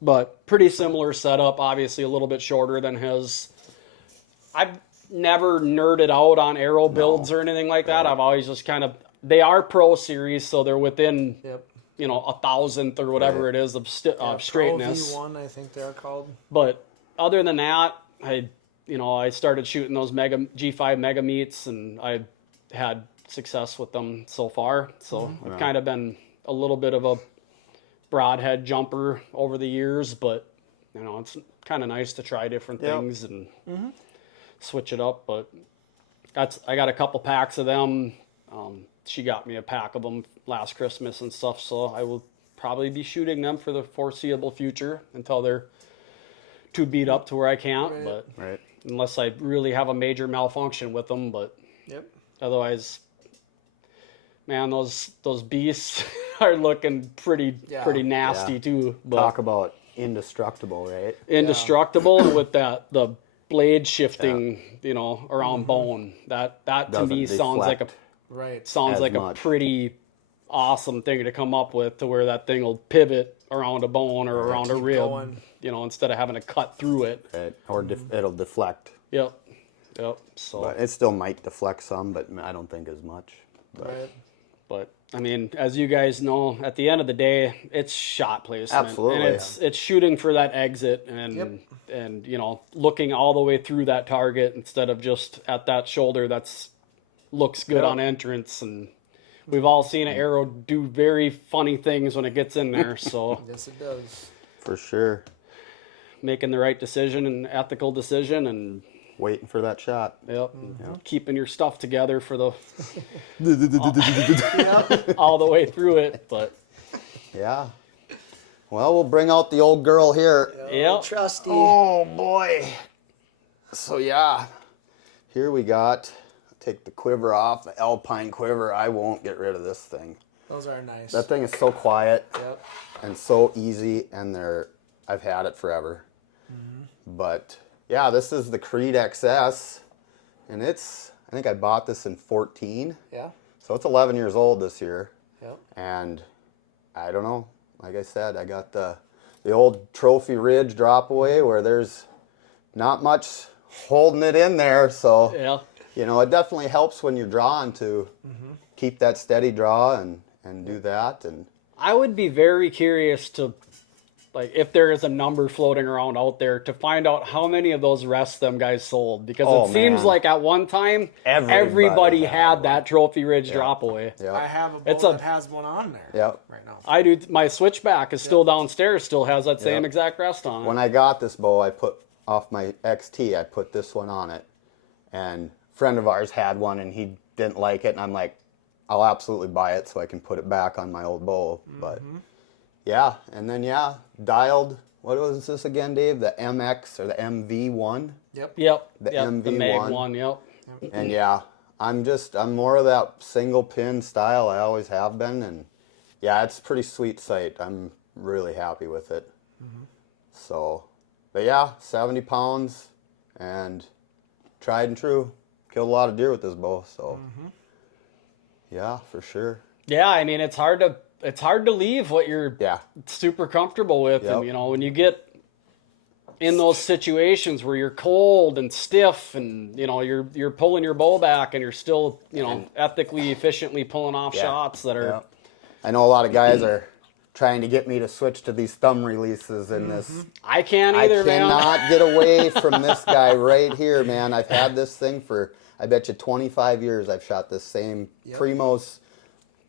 but pretty similar setup. Obviously, a little bit shorter than his. I've never nerded out on arrow builds or anything like that. I've always just kind of. They are Pro Series, so they're within. You know, 1,000th or whatever it is of straightness. Pro V1, I think they're called. But other than that, I started shooting those G5 mega meets, and I had success with them so far. So I've kind of been a little bit of a broadhead jumper over the years, but you know, it's kind of nice to try different things and switch it up. But I got a couple packs of them. She got me a pack of them last Christmas and stuff, so I will probably be shooting them for the foreseeable future until they're too beat up to where I can't. But unless I really have a major malfunction with them, but otherwise, man, those beasts are looking pretty nasty too. But talk about indestructible, right? Indestructible, and with the blade shifting, you know, around bone. That to me sounds like a pretty awesome thing to come up with, to where that thing will pivot around a bone or around a rib, you know, instead of having to cut through it. Right. Or it'll deflect. Yep. So but it still might deflect some, but I don't think as much. But I mean, as you guys know, at the end of the day, it's shot placement. Absolutely. And it's shooting for that exit and you know, looking all the way through that target instead of just at that shoulder that's looks good on entrance. And we've all seen an arrow do very funny things when it gets in there. So Yes, it does. For sure. Making the right decision and ethical decision and waiting for that shot. Keeping your stuff together for the all the way through it. But well, we'll bring out the old girl here. Trusty. Oh boy. So here we got. Take the quiver off, the Alpine quiver. I won't get rid of this thing. Those are nice. That thing is so quiet and so easy, and I've had it forever. But yeah, this is the Creed XS, and I think I bought this in 14. So it's 11 years old this year. And I don't know. Like I said, I got the old Trophy Ridge drop away where there's not much holding it in there. So you know, it definitely helps when you're drawing to keep that steady draw and do that. And I would be very curious to, like, if there is a number floating around out there, to find out how many of those rests them guys sold. Because it seems like at one time, everybody had that Trophy Ridge drop away. I have a bow that has one on there right now. I do. My switchback is still downstairs, still has that same exact rest on it. When I got this bow, I put off my XT, I put this one on it. And a friend of ours had one and he didn't like it, and I'm like, I'll absolutely buy it so I can put it back on my old bow. But Yeah, and then dialed. What was this again, Dave? The MX or the MV1? Yep. Yep. The yep. MV1. The Mag 1. Yep. And yeah, I'm more of that single pin style. I always have been, and yeah, it's a pretty sweet sight. I'm really happy with it. So, but yeah, 70 pounds and tried and true. Killed a lot of deer with this bow. So, yeah, for sure. Yeah, I mean it's hard to leave what you're super comfortable with, Yep. and you know when you get in those situations where you're cold and stiff, and you know you're pulling your bow back, and you're still ethically, efficiently pulling off shots that are. Yeah. I know a lot of guys are trying to get me to switch to these thumb releases in this. I can't either, man. I cannot get away from this guy right here, man. I've had this thing for, I bet you, 25 years. I've shot this same Primos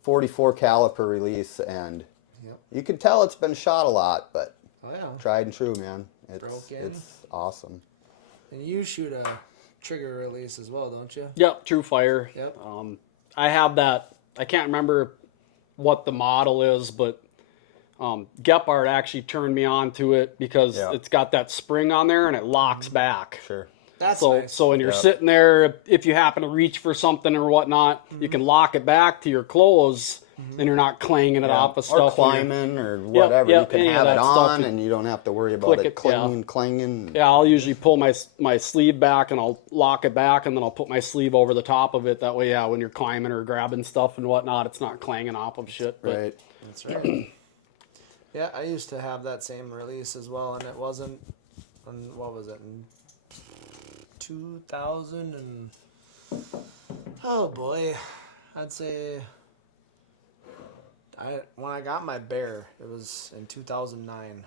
44 caliper release, and you can tell it's been shot a lot, but tried and true, man. It's awesome. And you shoot a trigger release as well, don't you? Yep, True Fire. Yep. I have that. I can't remember what the model is, but Gephardt actually turned me on to it because it's got that spring on there and it locks back. Sure. That's So nice. so when you're sitting there, if you happen to reach for something or whatnot, you can lock it back to your clothes, and you're not clanging it off of stuff. Or climbing or whatever. yep, you can any of have it that stuff. on, and you don't have to worry about Click it it, clinging, clanging. Yeah, I'll usually pull my sleeve back and I'll lock it back, and then I'll put my sleeve over the top of it. That way, when you're climbing or grabbing stuff and whatnot, it's not clanging off of shit. But, Right. That's right. Yeah, I used to have that same release as well, and it wasn't. What was it? In 2000 and oh boy, I'd say when I got my bear, it was in 2009,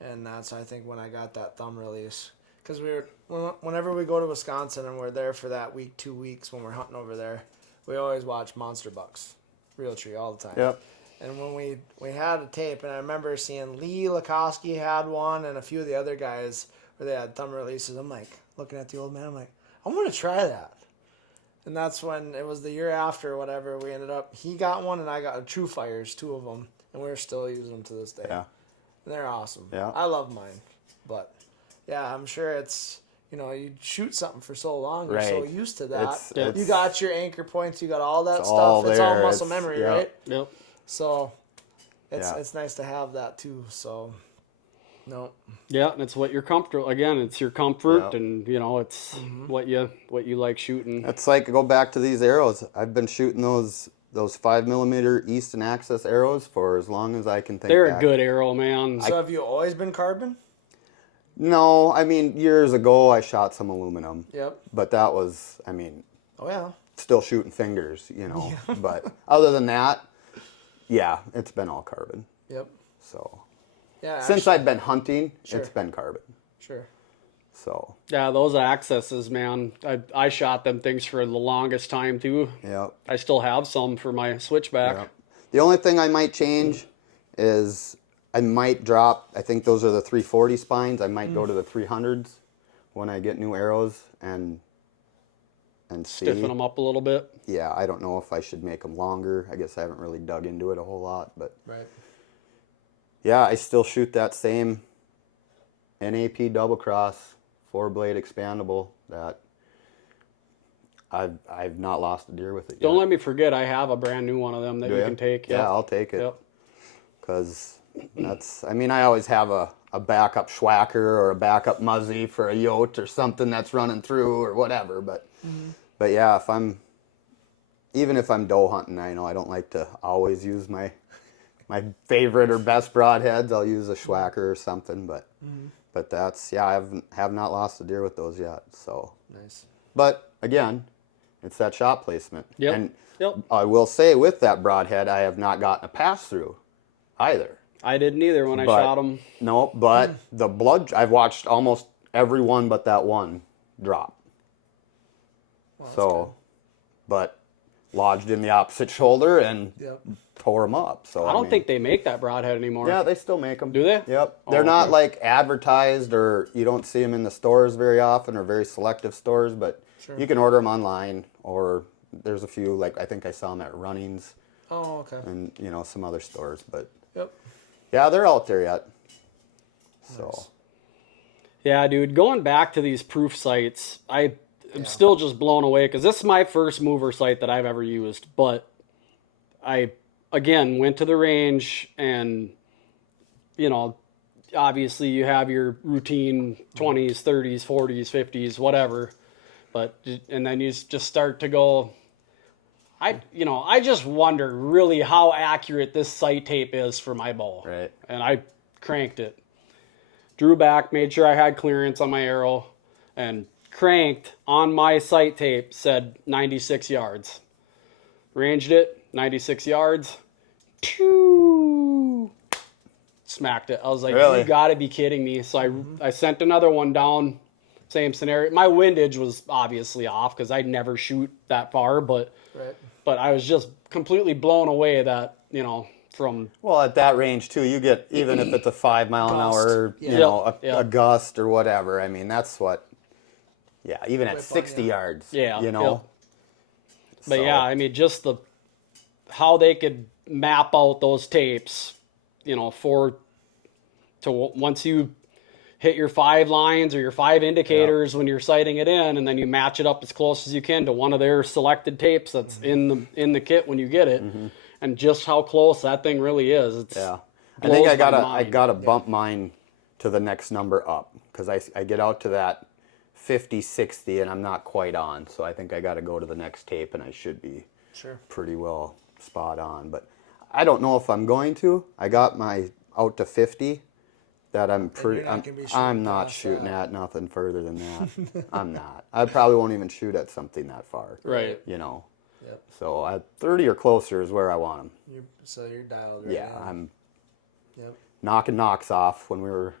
and that's I think when I got that thumb release. Because whenever we go to Wisconsin and we're there for that week, 2 weeks when we're hunting over there, we always watch monster bucks, real tree all the time. Yep. And when we had a tape, and I remember seeing Lee Lakoski had one, and a few of the other guys where they had thumb releases. I'm like looking at the old man. I'm like, I want to try that. And that's when it was the year after or whatever. We ended up. He got one, and I got True Fires, 2 of them, and we're still using them to this day. Yeah. And they're awesome. Yeah. I love mine, but yeah, I'm sure it's. You shoot something for so long, you're so used to that. You got your anchor points, you got all that stuff. It's all muscle memory, right? Yep. So it's nice to have that too. So no. Yeah, and it's what you're comfortable. Again, it's your comfort, Yep. and it's what you like shooting. It's like, go back to these arrows. I've been shooting those 5mm Easton Access arrows for as long as I can think. They're back. a good arrow, man. So have you always been carbon? No, I mean, years ago I shot some aluminum. Yep. But that was, Oh yeah. still shooting fingers, But other than that, yeah, it's been all carbon. Yep. So Yeah. since I've been hunting, Sure. it's been carbon. Sure. So Yeah, those accesses, man. I shot them things for the longest time too. yeah. I still have some for my switchback. Yep. The only thing I might change is I might drop, I think those are the 340 spines. I might go to the 300s when I get new arrows and see. Stiffen them up a little bit. Yeah, I don't know if I should make them longer. I guess I haven't really dug into it a whole lot, but Right. yeah, I still shoot that same NAP double cross 4-blade expandable that I've not lost a deer with it yet. Don't let me forget, I have a brand new one of them that Do you ya? can take. Yeah, Yep. I'll take it. Yep. Because I always have a backup Schwacker or a backup Muzzy for a yote or something that's running through or whatever. But yeah, even if I'm doe hunting, I don't like to always use my favorite or best broadheads. I'll use a Schwacker or something. But that's, I have not lost a deer with those yet. So Nice. But again, it's that shot placement. Yep. And Yep. I will say with that broadhead, I have not gotten a pass through either. I didn't either when I shot them. No, but the blood, I've watched almost every one but that one drop. Well, that's So, but lodged in the opposite shoulder and good. Yep. tore them up. So I don't think they make that broadhead anymore. Yeah, they still make them. Do they? Yep. Oh, They're not okay. like advertised, or you don't see them in the stores very often, or very selective stores, but Sure. you can order them online, or there's a few, like I think I saw them at Runnings Oh, okay. and some other stores, but Yep. Yeah, they're out there yet. So. Nice. Yeah, dude, going back to these proof sites, I'm still just blown away because this is my first mover site that I've ever used. But I, again, went to the range and, you know, obviously you have your routine 20s, 30s, 40s, 50s, whatever. But, and then you just start to go, I just wonder really how accurate this sight tape is for my bow. Right. And I cranked it. Drew back, made sure I had clearance on my arrow, and cranked on my sight tape, said 96 yards. Ranged it, 96 yards. Pew! Smacked it. I was like, Really? You gotta be kidding me. So I sent another one down, same scenario. My windage was obviously off because I'd never shoot that far, but I was just completely blown away that, from... Well, at that range, too, you get, even if it's a 5 mile an hour, a gust or whatever, I mean, that's what, even at 60 yards, But yeah, I mean, just how they could map out those tapes, once you hit your 5 lines or your 5 indicators when you're sighting it in, and then you match it up as close as you can to one of their selected tapes that's in the kit when you get it, and just how close that thing really is. I think I gotta bump mine to the next number up because I get out to that 50, 60 and I'm not quite on. So I think I got to go to the next tape and I should be pretty well spot on. But I don't know if I'm going to. I got my out to 50 that I'm not shooting at nothing further than that. I'm not. I probably won't even shoot at something that far. Right. Yep. So at 30 or closer is where I want them. So you're dialed right now. I'm knocking knocks off when we were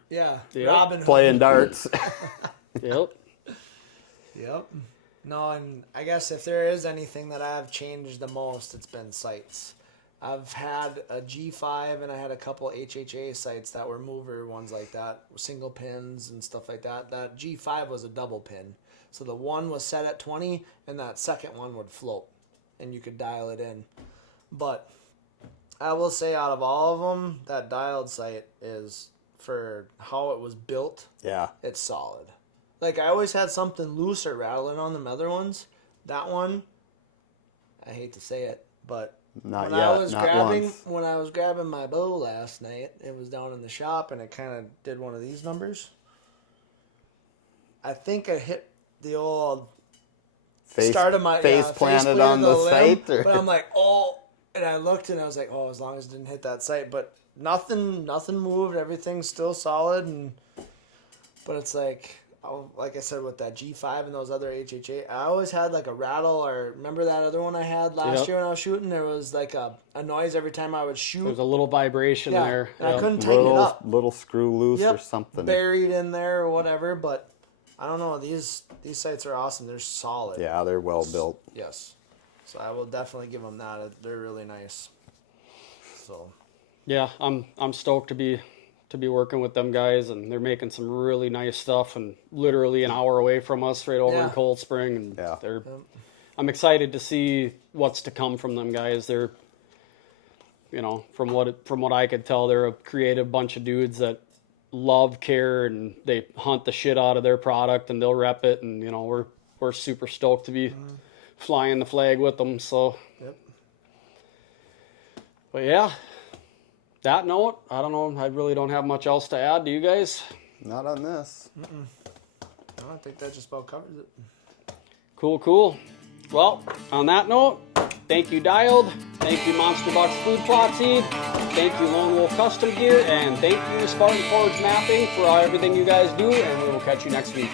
Robin playing darts. Yep. No, and I guess if there is anything that I've changed the most, it's been sights. I've had a G5 and I had a couple HHA sights that were mover ones like that, single pins and stuff like that. That G5 was a double pin. So the one was set at 20 and that second one would float and you could dial it in. But I will say out of all of them, that dialed sight is, for how it was built, it's solid. Like, I always had something loose or rattling on them other ones. That one, I hate to say it, but when I was grabbing my bow last night, it was down in the shop and it kind of did one of these numbers. I think I hit the old start of my face planted on the sight, but I'm like, and I looked and I was like, as long as it didn't hit that sight, but nothing moved, everything's still solid, but it's like I said with that G5 and those other HHA, I always had like a rattle, or remember that other one I had last year when I was shooting? There was like a noise every time I would shoot. There's a little vibration there. And I couldn't tighten it up. Little screw loose or something. Buried in there or whatever, but I don't know. These sights are awesome. They're solid. Yeah, they're well built. Yes. So I will definitely give them that. They're really nice. So. Yeah, I'm stoked to be working with them guys, and they're making some really nice stuff, and literally an hour away from us, right over in Cold Spring, and I'm excited to see what's to come from them guys. They're, from what I could tell, they're a creative bunch of dudes that love, care, and they hunt the shit out of their product, and they'll rep it, and we're super stoked to be flying the flag with them. So, but yeah. That note, I don't know. I really don't have much else to add. Do you guys? Not on this. I think that just about covers it. Cool. Well, on that note, thank you, Dialed. Thank you, Monster Bucks Food Plot Seed. Thank you, Lone Wolf Custom Gear. And thank you, Spartan Forge Mapping, for everything you guys do. And we will catch you next week.